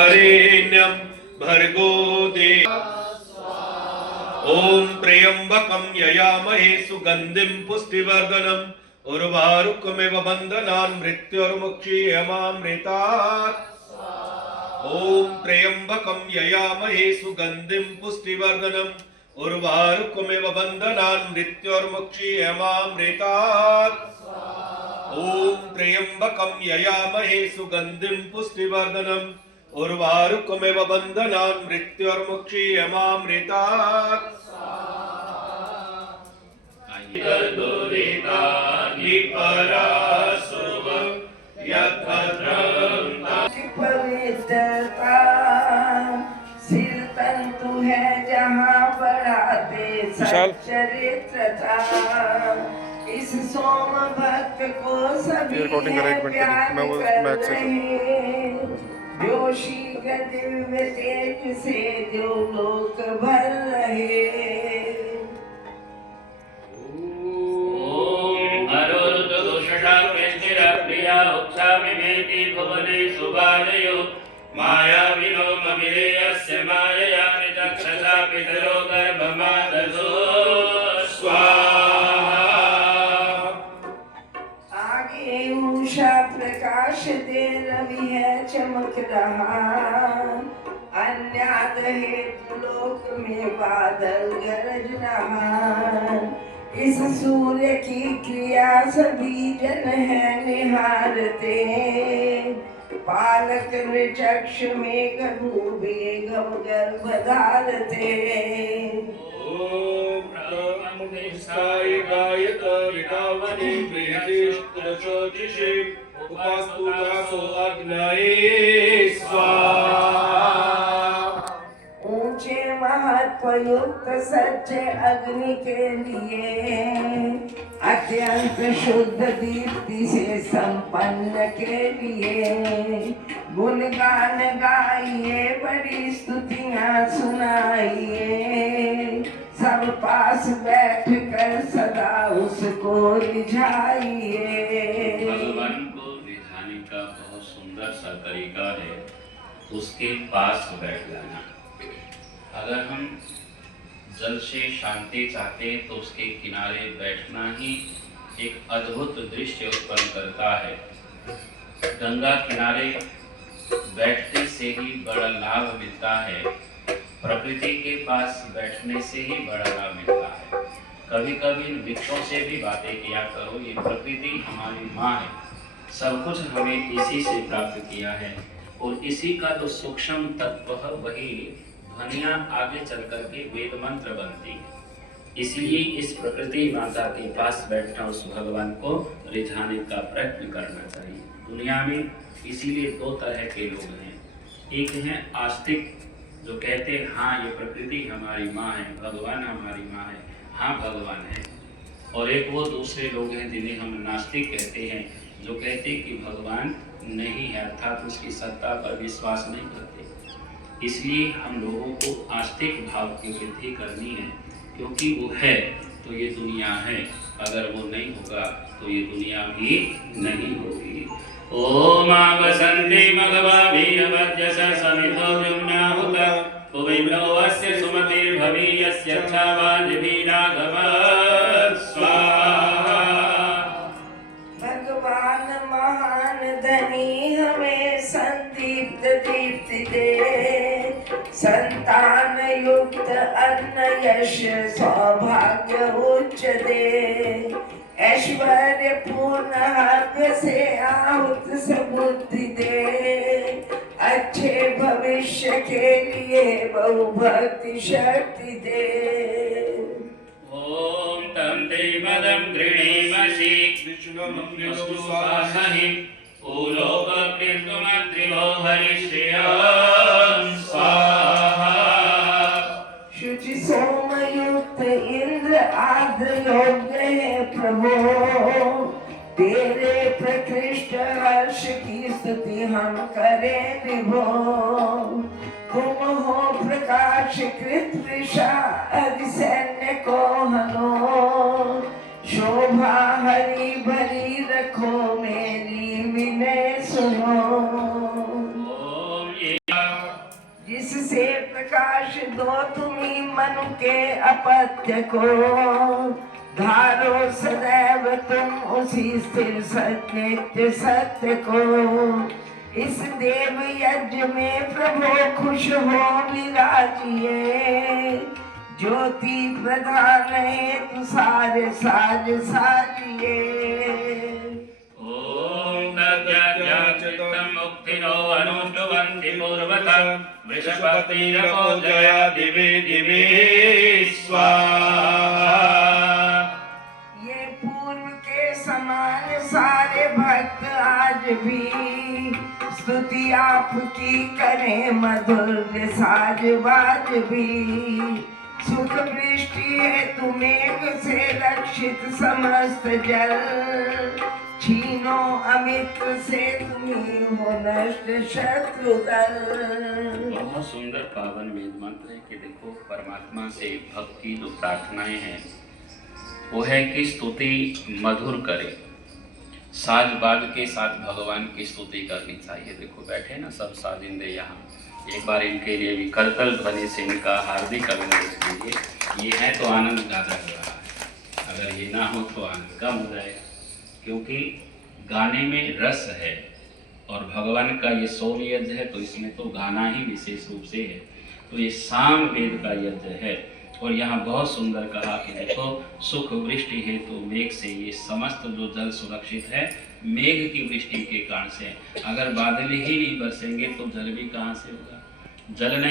हरेण्यं भर्गो देव ओम त्र्यंबकं ययामहे सुगंधिं पुष्टिवर्धनम् उर्वारुकमिव बन्धनान् मृत्युर्मुक्षीयमामृतात् ओम त्र्यंबकं ययामहे सुगंधिं पुष्टिवर्धनम् उर्वारुकमिव बन्धनान् मृत्युर्मुक्षीयमामृतात् ओम त्र्यंबकं ययामहे सुगंधिं पुष्टिवर्धनम् उर्वारुकमिव बन्धनान् मृत्युर्मुक्षीयमामृतात् पवित्रता सिर तंतु है जहाँ बढ़ाते सच्चरित्रता इस सोम भक्त को सभी है प्यार कर रहे जोशी का दिव्य तेज से जो लोक भर रहे माया विनोमविरेयस्य मायया निचक्षसा पितरो गर्भमादसो स्वाहा आगे उषा प्रकाश दे रवि है चमक रहा अन्याद हेतु लोक में बादल गरज रहा इस सूर्य की क्रिया सभी जन है निहारते पालक निचक्ष में गभूभे गम गर्भ धारते ओम नमः गायत विदावनी बृहदिष्टशोचिषे उपास्तु दासो अग्नये स्वाहा ऊंचे महत्व युक्त सच्चे अग्नि के लिए अत्यंत शुद्ध दीप्ति से संपन्न के लिए गुणगान गाइए बड़ी स्तुतियां सुनाइए सब पास बैठ कर सदा उसको रिझाइए। भगवान को रिझाने का बहुत सुंदर सा तरीका है उसके पास बैठ जाना। अगर हम जल से शांति चाहते हैं तो उसके किनारे बैठना ही एक अद्भुत दृश्य उत्पन्न करता है। गंगा किनारे बैठने से ही बड़ा लाभ मिलता है, प्रकृति के पास बैठने से ही बड़ा लाभ मिलता है। कभी कभी वृक्षों से भी बातें किया करो, ये प्रकृति हमारी माँ है, सब कुछ हमें इसी से प्राप्त किया है और इसी का जो सूक्ष्म तत्व है वही ध्वनियाँ आगे चल कर के वेद मंत्र बनती है। इसलिए इस प्रकृति माता के पास बैठना उस भगवान को रिझाने का प्रयत्न करना चाहिए। दुनिया में इसीलिए दो तरह के लोग हैं, एक हैं आस्तिक जो कहते हैं हाँ ये प्रकृति हमारी माँ है, भगवान हमारी माँ है, हाँ भगवान है, और एक वो दूसरे लोग हैं जिन्हें हम नास्तिक कहते हैं जो कहते हैं कि भगवान नहीं है अर्थात उसकी सत्ता पर विश्वास नहीं करते। इसलिए हम लोगों को आस्तिक भाव की वृद्धि करनी है क्योंकि वो है तो ये दुनिया है, अगर वो नहीं होगा तो ये दुनिया भी नहीं होगी। ओम वसंते मघवा वीरवज्रस समितो जुम्नाहुत कुविन्द्रवस्य सुमतिर्भवीयस्य छावाजभिराघव स्वाहा। भगवान महान धनी हमें संदीप्त दीप्ति दे संतान युक्त अन्न यश सौभाग्य उच्च दे ऐश्वर्य पूर्ण हक से आहुत सबुद्धि दे अच्छे भविष्य के लिए बहुभक्ति शक्ति दे। ओम तम देवदं गृणीमसि विष्णुमस्तु स्वाहाहि ओलोकप्रीतुमत्रिभो हरिश्रेयं स्वाहा। शुचि सोमयुक्त इंद्र आद्र योग्य है प्रभो तेरे प्रकृष्ट हर्ष की स्तुति हम करें विभो। तुम हो प्रकाश कृत वृषा अधिसैन्य को हनो शोभा हरी भरी रखो मेरी विनय सुनो। जिससे प्रकाश दो तुम्ही मनु के अपत्य को, धारो सदैव तुम उसी स्थिर नित्य सत्य को। इस देव यज्ञ में प्रभु खुश हो विराजिए, ज्योति प्रधान है तु सारे साज साजिए। ओम तद्यज्ञाचित्तं मुक्तिनो अनुष्टुवन्ति पूर्वतः वृषभतिरपो जया दिवे दिवे स्वाहा। ये पूर्व के समान सारे भक्त आज भी स्तुति आपकी करें मधुर साज बाज भी। सुख वृष्टि है तुम्हें से रक्षित समस्त जल, छीनो अमित से तुम्हें हो नष्ट शत्रु दल। बहुत सुंदर पावन वेद मंत्र है कि देखो परमात्मा से भक्त की जो प्रार्थनाएं हैं वो है कि स्तुति मधुर करे, साज बाज के साथ भगवान की स्तुति करनी चाहिए। देखो बैठे ना सब साजिंदे यहाँ, एक बार इनके लिए भी करतल ध्वनि से इनका हार्दिक अभिनंदन कीजिए। ये है तो आनंद ज़्यादा हो रहा है, अगर ये ना हो तो आनंद कम हो जाएगा, क्योंकि गाने में रस है और भगवान का ये सोम यज्ञ है तो इसमें तो गाना ही विशेष रूप से है। तो ये साम वेद का यज्ञ है और यहाँ बहुत सुंदर कहा कि देखो सुख वृष्टि है तो मेघ से, ये समस्त जो जल सुरक्षित है मेघ की वृष्टि के कारण से। अगर बादल ही नहीं बरसेंगे तो जल भी कहाँ से होगा, जल नहीं